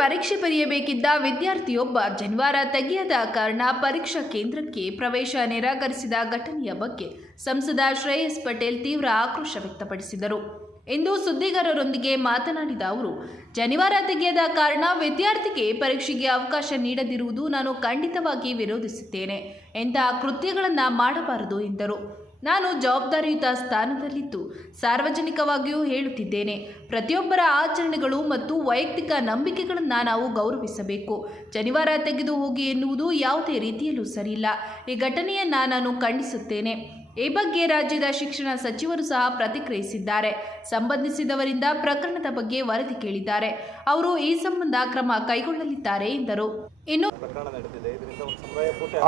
ಪರೀಕ್ಷೆ ಬರೆಯಬೇಕಿದ್ದ ವಿದ್ಯಾರ್ಥಿಯೊಬ್ಬ ಜನಿವಾರ ತೆಗೆಯದ ಕಾರಣ ಪರೀಕ್ಷಾ ಕೇಂದ್ರಕ್ಕೆ ಪ್ರವೇಶ ನಿರಾಕರಿಸಿದ ಘಟನೆಯ ಬಗ್ಗೆ ಸಂಸದ ಶ್ರೇಯಸ್ ಪಟೇಲ್ ತೀವ್ರ ಆಕ್ರೋಶ ವ್ಯಕ್ತಪಡಿಸಿದರು. ಎಂದು ಸುದ್ದಿಗಾರರೊಂದಿಗೆ ಮಾತನಾಡಿದ ಅವರು, ಜನಿವಾರ ತೆಗೆಯದ ಕಾರಣ ವಿದ್ಯಾರ್ಥಿಗೆ ಪರೀಕ್ಷೆಗೆ ಅವಕಾಶ ನೀಡದಿರುವುದು ನಾನು ಖಂಡಿತವಾಗಿ ವಿರೋಧಿಸುತ್ತೇನೆ. ಎಂತಹ ಕೃತ್ಯಗಳನ್ನು ಮಾಡಬಾರದು ಎಂದರು. ನಾನು ಜವಾಬ್ದಾರಿಯುತ ಸ್ಥಾನದಲ್ಲಿದ್ದು ಸಾರ್ವಜನಿಕವಾಗಿಯೂ ಹೇಳುತ್ತಿದ್ದೇನೆ. ಪ್ರತಿಯೊಬ್ಬರ ಆಚರಣೆಗಳು ಮತ್ತು ವೈಯಕ್ತಿಕ ನಂಬಿಕೆಗಳನ್ನು ನಾವು ಗೌರವಿಸಬೇಕು. ಶನಿವಾರ ತೆಗೆದು ಹೋಗಿ ಎನ್ನುವುದು ಯಾವುದೇ ರೀತಿಯಲ್ಲೂ ಸರಿಯಿಲ್ಲ. ಈ ಘಟನೆಯನ್ನು ನಾನು ಖಂಡಿಸುತ್ತೇನೆ. ಈ ಬಗ್ಗೆ ರಾಜ್ಯದ ಶಿಕ್ಷಣ ಸಚಿವರು ಸಹ ಪ್ರತಿಕ್ರಿಯಿಸಿದ್ದಾರೆ. ಸಂಬಂಧಿಸಿದವರಿಂದ ಪ್ರಕರಣದ ಬಗ್ಗೆ ವರದಿ ಕೇಳಿದ್ದಾರೆ. ಅವರು ಈ ಸಂಬಂಧ ಕ್ರಮ ಕೈಗೊಳ್ಳಲಿದ್ದಾರೆ ಎಂದರು. ಇನ್ನು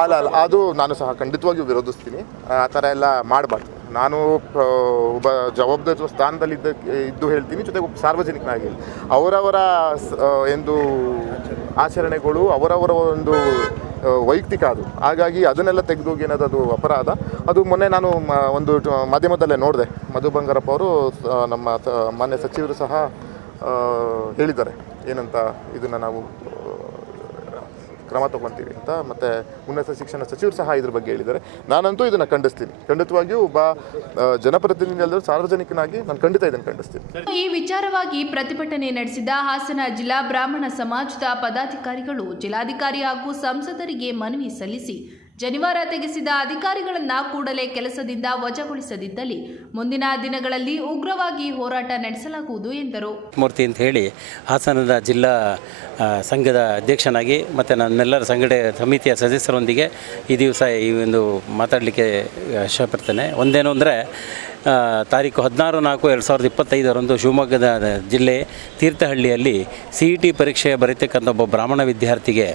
ಅಲ್ಲ ಅಲ್ಲ, ಅದು ನಾನು ಸಹ ಖಂಡಿತವಾಗಿಯೂ ವಿರೋಧಿಸ್ತೀನಿ. ಆ ಥರ ಎಲ್ಲ ಮಾಡಬಾರ್ದು. ನಾನು ಒಬ್ಬ ಜವಾಬ್ದಾರಿ ಸ್ಥಾನದಲ್ಲಿ ಇದ್ದ ಹೇಳ್ತೀನಿ, ಜೊತೆಗೆ ಸಾರ್ವಜನಿಕನಾಗಿ ಅವರವರ ಎಂದು ಆಚರಣೆಗಳು, ಅವರವರ ಒಂದು ವೈಯಕ್ತಿಕ ಅದು. ಹಾಗಾಗಿ ಅದನ್ನೆಲ್ಲ ತೆಗೆದೋಗಿ ಏನಾದ್ರು ಅದು ಅಪರಾಧ. ಅದು ಮೊನ್ನೆ ನಾನು ಒಂದು ಮಾಧ್ಯಮದಲ್ಲೇ ನೋಡಿದೆ. ಮಧು ಬಂಗಾರಪ್ಪ ಅವರು ನಮ್ಮ ಮಾನ್ಯ ಸಚಿವರು ಸಹ ಹೇಳಿದ್ದಾರೆ. ಏನಂತ ಇದನ್ನು ನಾವು ಕ್ರಮ ತಗೊಳ್ತೀವಿ ಅಂತ ಮತ್ತೆ ಉನ್ನತ ಶಿಕ್ಷಣ ಸಚಿವರು ಸಹ ಇದ್ರ ಬಗ್ಗೆ ಹೇಳಿದ್ದಾರೆ. ನಾನಂತೂ ಇದನ್ನು ಖಂಡಿಸ್ತೀನಿ. ಖಂಡಿತವಾಗಿಯೂ ಒಬ್ಬ ಜನಪ್ರತಿನಿಧಿ ಅಲ್ಲದೆ ಸಾರ್ವಜನಿಕನಾಗಿ ನಾನು ಖಂಡಿತ ಇದನ್ನು ಖಂಡಿಸ್ತೀನಿ. ಈ ವಿಚಾರವಾಗಿ ಪ್ರತಿಭಟನೆ ನಡೆಸಿದ ಹಾಸನ ಜಿಲ್ಲಾ ಬ್ರಾಹ್ಮಣ ಸಮಾಜದ ಪದಾಧಿಕಾರಿಗಳು, ಜಿಲ್ಲಾಧಿಕಾರಿ ಹಾಗೂ ಸಂಸದರಿಗೆ ಮನವಿ ಸಲ್ಲಿಸಿ ಜನಿವಾರ ತೆಗೆಸಿದ ಅಧಿಕಾರಿಗಳನ್ನ ಕೂಡಲೇ ಕೆಲಸದಿಂದ ವಜಾಗೊಳಿಸದಿದ್ದಲ್ಲಿ ಮುಂದಿನ ದಿನಗಳಲ್ಲಿ ಉಗ್ರವಾಗಿ ಹೋರಾಟ ನಡೆಸಲಾಗುವುದು ಎಂದರು. ಮೂರ್ತಿ ಅಂತ ಹೇಳಿ ಹಾಸನದ ಜಿಲ್ಲಾ ಸಂಘದ ಅಧ್ಯಕ್ಷನಾಗಿ ಮತ್ತು ನನ್ನೆಲ್ಲರ ಸಂಘಟ ಸಮಿತಿಯ ಸದಸ್ಯರೊಂದಿಗೆ ಈ ದಿವಸ ಈ ಒಂದು ಮಾತಾಡಲಿಕ್ಕೆ ಇಷ್ಟಪಡ್ತೇನೆ. ಒಂದೇನು ಅಂದರೆ ತಾರೀಕು ಹದಿನಾರು ನಾಲ್ಕು ಎರಡು ಸಾವಿರದ ಇಪ್ಪತ್ತೈದರಂದು ಶಿವಮೊಗ್ಗದ ಜಿಲ್ಲೆ ತೀರ್ಥಹಳ್ಳಿಯಲ್ಲಿ ಸಿ ಇ ಟಿ ಪರೀಕ್ಷೆ ಬರೀತಕ್ಕಂಥ ಒಬ್ಬ ಬ್ರಾಹ್ಮಣ ವಿದ್ಯಾರ್ಥಿಗೆ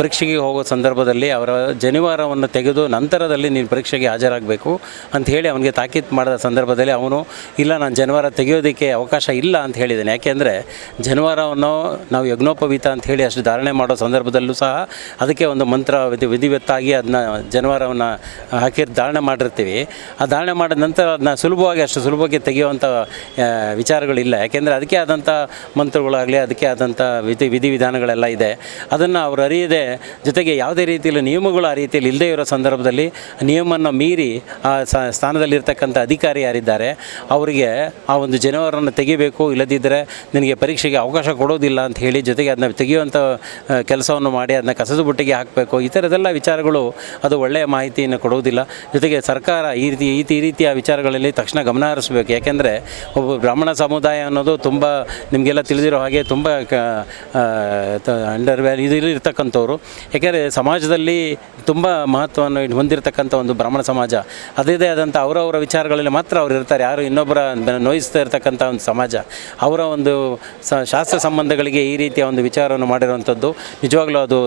ಪರೀಕ್ಷೆಗೆ ಹೋಗೋ ಸಂದರ್ಭದಲ್ಲಿ ಅವರ ಜನಿವಾರವನ್ನು ತೆಗೆದು ನಂತರದಲ್ಲಿ ನೀನು ಪರೀಕ್ಷೆಗೆ ಹಾಜರಾಗಬೇಕು ಅಂತ ಹೇಳಿ ಅವನಿಗೆ ತಾಕೀತು ಮಾಡಿದ ಸಂದರ್ಭದಲ್ಲಿ ಅವನು, ಇಲ್ಲ, ನಾನು ಜನಿವಾರ ತೆಗೆಯೋದಕ್ಕೆ ಅವಕಾಶ ಇಲ್ಲ ಅಂತ ಹೇಳಿದ್ದೇನೆ ಯಾಕೆಂದರೆ ಜನಿವಾರವನ್ನು ನಾವು ಯಜ್ಞೋಪವೀತ ಅಂತ ಹೇಳಿ ಅಷ್ಟು ಧಾರಣೆ ಮಾಡೋ ಸಂದರ್ಭದಲ್ಲೂ ಸಹ ಅದಕ್ಕೆ ಒಂದು ಮಂತ್ರ, ವಿಧಿ, ವಿಧಿವತ್ತಾಗಿ ಅದನ್ನ ಜನಿವಾರವನ್ನು ಹಾಕಿ ಧಾರಣೆ ಮಾಡಿರ್ತೀವಿ. ಆ ಧಾರಣೆ ಮಾಡಿದ ನಂತರ ಅದನ್ನ ಸುಲಭವಾಗಿ, ಅಷ್ಟು ಸುಲಭವಾಗಿ ತೆಗೆಯುವಂಥ ವಿಚಾರಗಳಿಲ್ಲ. ಯಾಕೆಂದರೆ ಅದಕ್ಕೆ ಆದಂಥ ಮಂತ್ರಗಳಾಗಲಿ, ಅದಕ್ಕೆ ಆದಂಥ ವಿಧಿ, ವಿಧಿವಿಧಾನಗಳೆಲ್ಲ ಇದೆ. ಅದನ್ನು ಅವರು ಅರಿಯದೆ ಜೊತೆಗೆ ಯಾವುದೇ ರೀತಿಯಲ್ಲಿ ನಿಯಮಗಳು ಆ ರೀತಿಯಲ್ಲಿ ಇಲ್ಲದೇ ಇರೋ ಸಂದರ್ಭದಲ್ಲಿ ನಿಯಮವನ್ನು ಮೀರಿ ಆ ಸ್ಥಾನದಲ್ಲಿರ್ತಕ್ಕಂಥ ಅಧಿಕಾರಿ ಯಾರಿದ್ದಾರೆ, ಅವರಿಗೆ ಆ ಒಂದು ಜನವರನ್ನು ತೆಗಿಬೇಕು, ಇಲ್ಲದಿದ್ದರೆ ನಿನಗೆ ಪರೀಕ್ಷೆಗೆ ಅವಕಾಶ ಕೊಡೋದಿಲ್ಲ ಅಂತ ಹೇಳಿ ಜೊತೆಗೆ ಅದನ್ನ ತೆಗೆಯುವಂಥ ಕೆಲಸವನ್ನು ಮಾಡಿ ಅದನ್ನ ಕಸದ ಬುಟ್ಟಿಗೆ ಹಾಕಬೇಕು. ಈ ಥರದೆಲ್ಲ ವಿಚಾರಗಳು ಅದು ಒಳ್ಳೆಯ ಮಾಹಿತಿಯನ್ನು ಕೊಡುವುದಿಲ್ಲ ಜೊತೆಗೆ ಸರ್ಕಾರ ಈ ರೀತಿ, ಈ ರೀತಿ- ರೀತಿಯ ವಿಚಾರಗಳಲ್ಲಿ ತಕ್ಷಣ ಗಮನ ಹರಿಸಬೇಕು. ಯಾಕೆಂದರೆ ಒಬ್ಬ ಬ್ರಾಹ್ಮಣ ಸಮುದಾಯ ಅನ್ನೋದು ತುಂಬ ನಿಮಗೆಲ್ಲ ತಿಳಿದಿರೋ ಹಾಗೆ ತುಂಬ ಅಂಡರ್ ವ್ಯಾಲ್ ಇದು ಇರ್ತಕ್ಕಂಥವ್ರು. ಯಾಕೆಂದರೆ ಸಮಾಜದಲ್ಲಿ ತುಂಬ ಮಹತ್ವವನ್ನು ಹೊಂದಿರತಕ್ಕಂಥ ಒಂದು ಬ್ರಾಹ್ಮಣ ಸಮಾಜ. ಅದೇ ಆದಂಥ ಅವರವರ ವಿಚಾರಗಳಲ್ಲಿ ಮಾತ್ರ ಅವರು ಇರ್ತಾರೆ. ಯಾರು ಇನ್ನೊಬ್ಬರ ನೋಯಿಸ್ತಾ ಇರತಕ್ಕಂಥ ಒಂದು ಸಮಾಜ. ಅವರ ಒಂದು ಶಾಸ್ತ್ರ ಸಂಬಂಧಗಳಿಗೆ ಈ ರೀತಿಯ ಒಂದು ವಿಚಾರವನ್ನು ಮಾಡಿರುವಂಥದ್ದು ನಿಜವಾಗ್ಲೂ ಅದು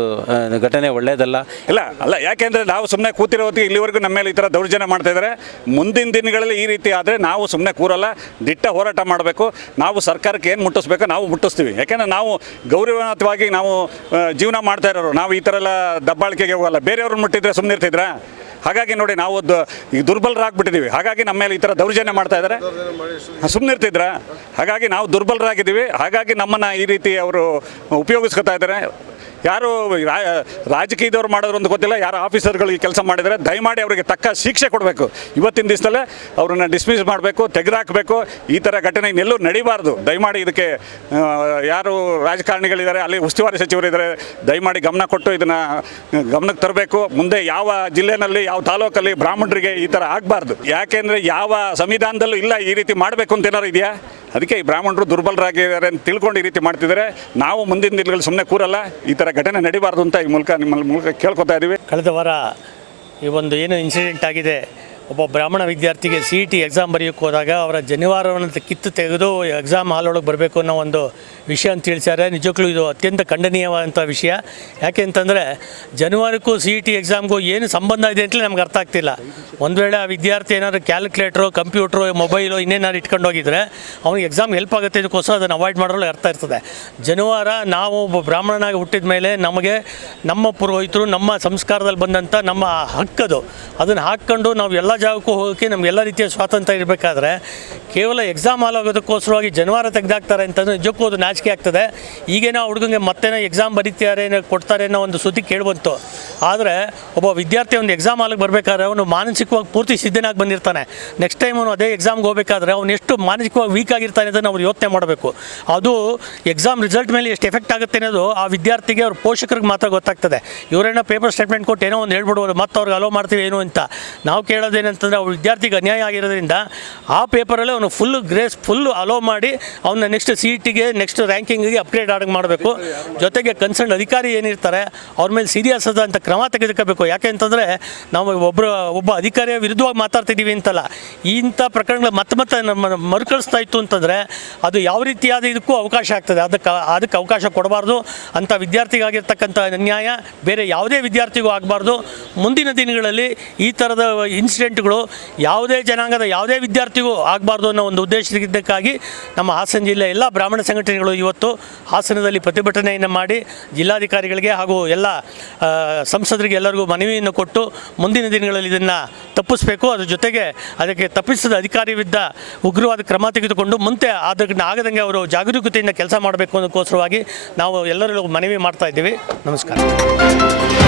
ಘಟನೆ ಒಳ್ಳೆಯದಲ್ಲ. ಇಲ್ಲ, ಅಲ್ಲ, ಯಾಕೆಂದರೆ ನಾವು ಸುಮ್ಮನೆ ಕೂತಿರೋ ಹೊತ್ತಿಗೆ ಇಲ್ಲಿವರೆಗೂ ನಮ್ಮ ಮೇಲೆ ಈ ಥರ ದೌರ್ಜನ್ಯ ಮಾಡ್ತಾ ಇದ್ದಾರೆ. ಮುಂದಿನ ದಿನಗಳಲ್ಲಿ ಈ ರೀತಿ ಆದರೆ ನಾವು ಸುಮ್ಮನೆ ಕೂರಲ್ಲ, ದಿಟ್ಟ ಹೋರಾಟ ಮಾಡಬೇಕು. ನಾವು ಸರ್ಕಾರಕ್ಕೆ ಏನು ಮುಟ್ಟಿಸ್ಬೇಕು ನಾವು ಮುಟ್ಟಿಸ್ತೀವಿ. ಯಾಕೆಂದ್ರೆ ನಾವು ಗೌರವಾನ್ವಿತವಾಗಿ ನಾವು ಜೀವನ ಮಾಡ್ತಾ ಇರೋರು. ನಾವು ಈ ಥರ ಎಲ್ಲ ದಬ್ಬಾಳಿಕೆಗೆ ಹೋಗಲ್ಲ. ಬೇರೆಯವ್ರನ್ನ ಮುಟ್ಟಿದ್ರೆ ಸುಮ್ಮನೆ ಇರ್ತಿದ್ರಾ? ಹಾಗಾಗಿ ನೋಡಿ ನಾವು ಈಗ ದುರ್ಬಲರಾಗ್ಬಿಟ್ಟಿದ್ದೀವಿ ಹಾಗಾಗಿ ನಮ್ಮ ಮೇಲೆ ಈ ಥರ ದೌರ್ಜನ್ಯ ಮಾಡ್ತಾ ಇದ್ದಾರೆ ಸುಮ್ಮನೆ ಇರ್ತಿದ್ರ? ಹಾಗಾಗಿ ನಾವು ದುರ್ಬಲರಾಗಿದ್ದೀವಿ. ಹಾಗಾಗಿ ನಮ್ಮನ್ನು ಈ ರೀತಿ ಅವರು ಉಪಯೋಗಿಸ್ಕೊತಾ ಇದ್ದಾರೆ ಯಾರು ರಾಜಕೀಯದವ್ರು ಮಾಡೋದ್ರು ಅಂತ ಗೊತ್ತಿಲ್ಲ. ಯಾರು ಆಫೀಸರ್ಗಳಿಗೆ ಕೆಲಸ ಮಾಡಿದರೆ, ದಯಮಾಡಿ ಅವರಿಗೆ ತಕ್ಕ ಶಿಕ್ಷೆ ಕೊಡಬೇಕು. ಇವತ್ತಿನ ದಿವಸದಲ್ಲೇ ಅವರನ್ನು ಡಿಸ್ಮಿಸ್ ಮಾಡಬೇಕು ತೆಗೆದುಹಾಕಬೇಕು ಈ ಥರ ಘಟನೆ ಇನ್ನೆಲ್ಲೂ ನಡೀಬಾರ್ದು. ದಯಮಾಡಿ ಇದಕ್ಕೆ ಯಾರು ರಾಜಕಾರಣಿಗಳಿದ್ದಾರೆ, ಅಲ್ಲಿ ಉಸ್ತುವಾರಿ ಸಚಿವರಿದ್ದಾರೆ, ದಯಮಾಡಿ ಗಮನ ಕೊಟ್ಟು ಇದನ್ನು ಗಮನಕ್ಕೆ ತರಬೇಕು. ಮುಂದೆ ಯಾವ ಜಿಲ್ಲೆನಲ್ಲಿ, ಯಾವ ತಾಲೂಕಲ್ಲಿ ಬ್ರಾಹ್ಮಣರಿಗೆ ಈ ಥರ ಆಗಬಾರ್ದು. ಯಾಕೆಂದರೆ ಯಾವ ಸಂವಿಧಾನದಲ್ಲೂ ಇಲ್ಲ ಈ ರೀತಿ ಮಾಡಬೇಕು ಅಂತ ಏನಾರು ಇದೆಯಾ? ಅದಕ್ಕೆ ಈ ಬ್ರಾಹ್ಮಣರು ದುರ್ಬಲರಾಗಿದ್ದಾರೆ ಅಂತ ತಿಳ್ಕೊಂಡು ಈ ರೀತಿ ಮಾಡ್ತಿದ್ದಾರೆ. ನಾವು ಮುಂದಿನ ದಿನಗಳಲ್ಲಿ ಸುಮ್ಮನೆ ಕೂರಲ್ಲ. ಈ ಥರ ಘಟನೆ ನಡಿಬಾರ್ದು ಅಂತ ಈ ಮೂಲಕ ನಿಮ್ಮ ಮೂಲಕ ಕೇಳ್ಕೊತಾ ಇದ್ದೀವಿ ಕಳೆದ ವಾರ ಈ ಒಂದು ಏನು ಇನ್ಸಿಡೆಂಟ್ ಆಗಿದೆ ಒಬ್ಬ ಬ್ರಾಹ್ಮಣ ವಿದ್ಯಾರ್ಥಿಗೆ ಸಿ ಇ ಟಿ ಎಕ್ಸಾಮ್ ಬರೆಯೋಕ್ಕೆ ಹೋದಾಗ ಅವರ ಜನಿವಾರವನ್ನು ಕಿತ್ತು ತೆಗೆದು ಎಕ್ಸಾಮ್ ಹಾಲ್ ಒಳಗೆ ಬರಬೇಕು ಅನ್ನೋ ಒಂದು ವಿಷಯ ಅಂತ ತಿಳಿಸ್ಯಾರೆ ನಿಜಕ್ಕೂ ಇದು ಅತ್ಯಂತ ಖಂಡನೀಯವಾದಂಥ ವಿಷಯ. ಯಾಕೆ ಅಂತಂದರೆ ಜನಿವಾರಕ್ಕೂ ಸಿ ಇ ಟಿ ಎಕ್ಸಾಮ್ಗೂ ಏನು ಸಂಬಂಧ ಇದೆ ಅಂತಲೇ ನಮ್ಗೆ ಅರ್ಥ ಆಗ್ತಿಲ್ಲ. ಒಂದು ವೇಳೆ ಆ ವಿದ್ಯಾರ್ಥಿ ಏನಾದ್ರು ಕ್ಯಾಲ್ಕುಲೇಟ್ರು ಕಂಪ್ಯೂಟ್ರು ಮೊಬೈಲು ಇನ್ನೇನಾದ್ರು ಇಟ್ಕೊಂಡು ಹೋಗಿದ್ರೆ ಅವ್ನಿಗೆ ಎಕ್ಸಾಮ್ ಹೆಲ್ಪ್ ಆಗುತ್ತೆ ಇದಕ್ಕೋಸ್ಕರ ಅದನ್ನು ಅವಾಯ್ಡ್ ಮಾಡೋಲ್ಲ ಅರ್ಥ ಇರ್ತದೆ. ಜನಿವಾರ ನಾವು ಒಬ್ಬ ಬ್ರಾಹ್ಮಣನಾಗಿ ಹುಟ್ಟಿದ ಮೇಲೆ ನಮಗೆ ನಮ್ಮ ಪುರೋಹಿತರು, ನಮ್ಮ ಸಂಸ್ಕಾರದಲ್ಲಿ ಬಂದಂಥ ನಮ್ಮ ಹಕ್ಕದು. ಅದನ್ನು ಹಾಕ್ಕೊಂಡು ನಾವು ಎಲ್ಲ ಜಾಗಕ್ಕೂ ಹೋಗೋಕ್ಕೆ ನಮಗೆಲ್ಲ ರೀತಿಯ ಸ್ವಾತಂತ್ರ್ಯ ಇರಬೇಕಾದ್ರೆ ಕೇವಲ ಎಕ್ಸಾಮ್ ಹಾಲ್ ಆಗೋದಕ್ಕೋಸ್ಕರವಾಗಿ ಜನವಾರ ತೆಗೆದಾಕ್ತಾರೆ ಅಂತಂದ್ರೆ ನಿಜಕ್ಕೂ ಅದು ನಾಚಿಕೆ ಆಗ್ತದೆ. ಈಗೇನೋ ಹುಡುಗಂಗೆ ಮತ್ತೇನೋ ಎಕ್ಸಾಮ್ ಬರೀತಾರೆ ಕೊಡ್ತಾರೆ ಅನ್ನೋ ಒಂದು ಸುದ್ದಿ ಕೇಳಿಬಂತು. ಆದರೆ ಒಬ್ಬ ವಿದ್ಯಾರ್ಥಿ ಒಂದು ಎಕ್ಸಾಮ್ ಹಾಲಿಗೆ ಬರಬೇಕಾದ್ರೆ ಅವನು ಮಾನಸಿಕವಾಗಿ ಪೂರ್ತಿ ಸಿದ್ಧನಾಗಿ ಬಂದಿರ್ತಾನೆ. ನೆಕ್ಸ್ಟ್ ಟೈಮ್ ಅವನು ಅದೇ ಎಕ್ಸಾಮ್ಗೆ ಹೋಗಬೇಕಾದ್ರೆ ಅವನು ಎಷ್ಟು ಮಾನಸಿಕವಾಗಿ ವೀಕ್ ಆಗಿರ್ತಾನೆ ಅಂತ ಅವ್ರು ಯೋಚನೆ ಮಾಡಬೇಕು. ಅದು ಎಕ್ಸಾಮ್ ರಿಸಲ್ಟ್ ಮೇಲೆ ಎಷ್ಟು ಎಫೆಕ್ಟ್ ಆಗುತ್ತೆ ಅನ್ನೋದು ಆ ವಿದ್ಯಾರ್ಥಿಗೆ ಅವ್ರ ಪೋಷಕರಿಗೆ ಮಾತ್ರ ಗೊತ್ತಾಗ್ತದೆ. ಇವರೇನೋ ಪೇಪರ್ ಸ್ಟೇಟ್ಮೆಂಟ್ ಕೊಟ್ಟು ಏನೋ ಒಂದು ಹೇಳ್ಬಿಡ್ಬೋದು ಮತ್ತೆ ಅವ್ರಿಗೆ ಅಲೋ ಮಾಡ್ತೀವಿ ಏನು ಅಂತ. ನಾವು ಕೇಳೋದೇನಂತಂದರೆ ಅವ್ರ ವಿದ್ಯಾರ್ಥಿಗೆ ಅನ್ಯಾಯ ಆಗಿರೋದ್ರಿಂದ ಆ ಪೇಪರಲ್ಲೇ ಅವನು ಫುಲ್ ಗ್ರೇಸ್ ಫುಲ್ ಅಲೋ ಮಾಡಿ ಅವನ್ನ ನೆಕ್ಸ್ಟ್ ಸಿ ಇ ಟಿಗೆ ನೆಕ್ಸ್ಟ್ ರ್ಯಾಂಕಿಂಗಿಗೆ ಅಪ್ಗ್ರೇಡ್ ಆಡಂಗೆ ಮಾಡಬೇಕು. ಜೊತೆಗೆ ಕನ್ಸರ್ನ್ ಅಧಿಕಾರಿ ಏನಿರ್ತಾರೆ, ಅವ್ರ ಮೇಲೆ ಸೀರಿಯಸ್ ಅದ ಅಂತ ಕ್ರಮ ತೆಗೆದುಕೋಬೇಕು. ಯಾಕೆ ಅಂತಂದರೆ ನಾವು ಒಬ್ಬರು ಒಬ್ಬ ಅಧಿಕಾರಿಯ ವಿರುದ್ಧವಾಗಿ ಮಾತಾಡ್ತಿದ್ದೀವಿ ಅಂತಲ್ಲ. ಇಂಥ ಪ್ರಕರಣಗಳು ಮತ್ತೆ ಮತ್ತೆ ನಮ್ಮ ಮರುಕಳಿಸ್ತಾ ಇತ್ತು ಅಂತಂದರೆ ಅದು ಯಾವ ರೀತಿಯಾದ ಇದಕ್ಕೂ ಅವಕಾಶ ಆಗ್ತದೆ. ಅದಕ್ಕೆ ಅದಕ್ಕೆ ಅವಕಾಶ ಕೊಡಬಾರ್ದು. ಅಂಥ ವಿದ್ಯಾರ್ಥಿಗಾಗಿರ್ತಕ್ಕಂಥ ಅನ್ಯಾಯ ಬೇರೆ ಯಾವುದೇ ವಿದ್ಯಾರ್ಥಿಗೂ ಆಗಬಾರ್ದು. ಮುಂದಿನ ದಿನಗಳಲ್ಲಿ ಈ ಥರದ ಇನ್ಸಿಡೆಂಟ್ಗಳು ಯಾವುದೇ ಜನಾಂಗದ ಯಾವುದೇ ವಿದ್ಯಾರ್ಥಿಗೂ ಆಗಬಾರ್ದು ಅನ್ನೋ ಒಂದು ಉದ್ದೇಶಕ್ಕಾಗಿ ನಮ್ಮ ಹಾಸನ ಜಿಲ್ಲೆ ಎಲ್ಲ ಬ್ರಾಹ್ಮಣ ಸಂಘಟನೆಗಳು ಇವತ್ತು ಹಾಸನದಲ್ಲಿ ಪ್ರತಿಭಟನೆಯನ್ನು ಮಾಡಿ ಜಿಲ್ಲಾಧಿಕಾರಿಗಳಿಗೆ ಹಾಗೂ ಎಲ್ಲ ಸಂಸದರಿಗೆ ಎಲ್ಲರಿಗೂ ಮನವಿಯನ್ನು ಕೊಟ್ಟು ಮುಂದಿನ ದಿನಗಳಲ್ಲಿ ಇದನ್ನು ತಪ್ಪಿಸಬೇಕು. ಅದ್ರ ಜೊತೆಗೆ ಅದಕ್ಕೆ ತಪ್ಪಿಸಿದ ಅಧಿಕಾರಿ ವಿರುದ್ಧ ಉಗ್ರವಾದ ಕ್ರಮ ತೆಗೆದುಕೊಂಡು ಮುಂದೆ ಅದಕ್ಕೆ ಆಗದಂಗೆ ಅವರು ಜಾಗರೂಕತೆಯಿಂದ ಕೆಲಸ ಮಾಡಬೇಕು ಅನ್ನೋಕ್ಕೋಸ್ಕರವಾಗಿ ನಾವು ಎಲ್ಲರಿಗೂ ಮನವಿ ಮಾಡ್ತಾ ಇದ್ದೀವಿ. ನಮಸ್ಕಾರ.